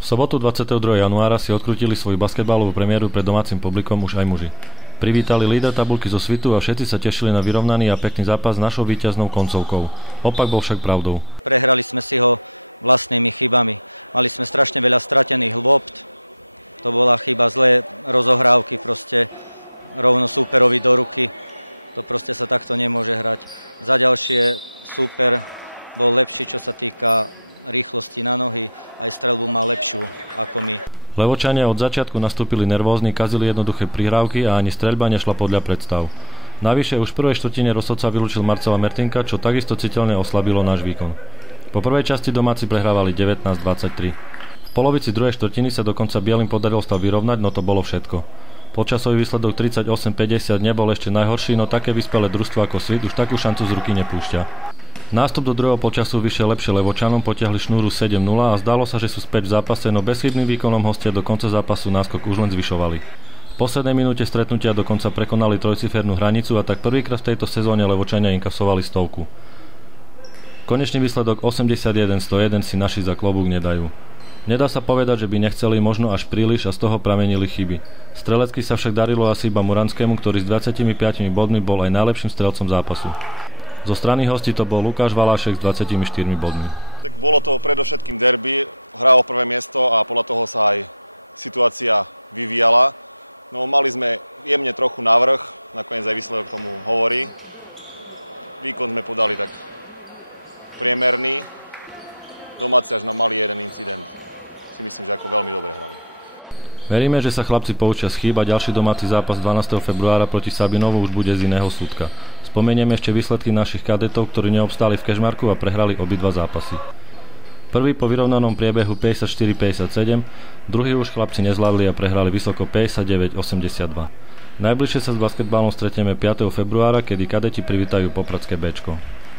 V sobotu 22. januára si odkrútili svoju basketbalovú premiéru pred domácim publikom už aj muži. Privítali líder tabuľky zo Svitu a všetci sa tešili na vyrovnaný a pekný zápas s našou víťaznou koncovkou. Opak bol však pravdou. Levočania od začiatku nastúpili nervózni, kazili jednoduché prihrávky a ani streľba nešla podľa predstav. Navyše už v prvej štvrtine rozhodca vylúčil Marcela Mertinka, čo takisto citeľne oslabilo náš výkon. Po prvej časti domáci prehrávali 19-23. V polovici druhej štvrtiny sa dokonca bielym podarilo stav vyrovnať, no to bolo všetko. Počasový výsledok 38-50 nebol ešte najhorší, no také vyspelé družstvo ako Svit už takú šancu z ruky nepúšťa. Nástup do druhého počasu vyšiel lepšie Levočanom, potiahli šnúru 7-0 a zdalo sa, že sú späť v zápase, no bezchybným výkonom hostia do konca zápasu náskok už len zvyšovali. V poslednej minúte stretnutia dokonca prekonali trojcifernú hranicu a tak prvýkrát v tejto sezóne Levočania inkasovali 100. Konečný výsledok 81-101 si naši za klobúk nedajú. Nedá sa povedať, že by nechceli, možno až príliš a z toho pramenili chyby. Strelecky sa však darilo asi iba Muranskému, ktorý s 25 bodmi bol aj najlepším strelcom zápasu. Zo strany hostí to bol Lukáš Valášek s 24 bodmi. Veríme, že sa chlapci poučia z chýb a ďalší domáci zápas 12. februára proti Sabinovu už bude z iného súdka. Spomenieme ešte výsledky našich kadetov, ktorí neobstáli v Kežmarku a prehrali obidva zápasy. Prvý po vyrovnanom priebehu 54-57, druhý už chlapci nezvládli a prehrali vysoko 59-82. Najbližšie sa s basketbalom stretieme 5. februára, kedy kadeti privítajú popradské Béčko.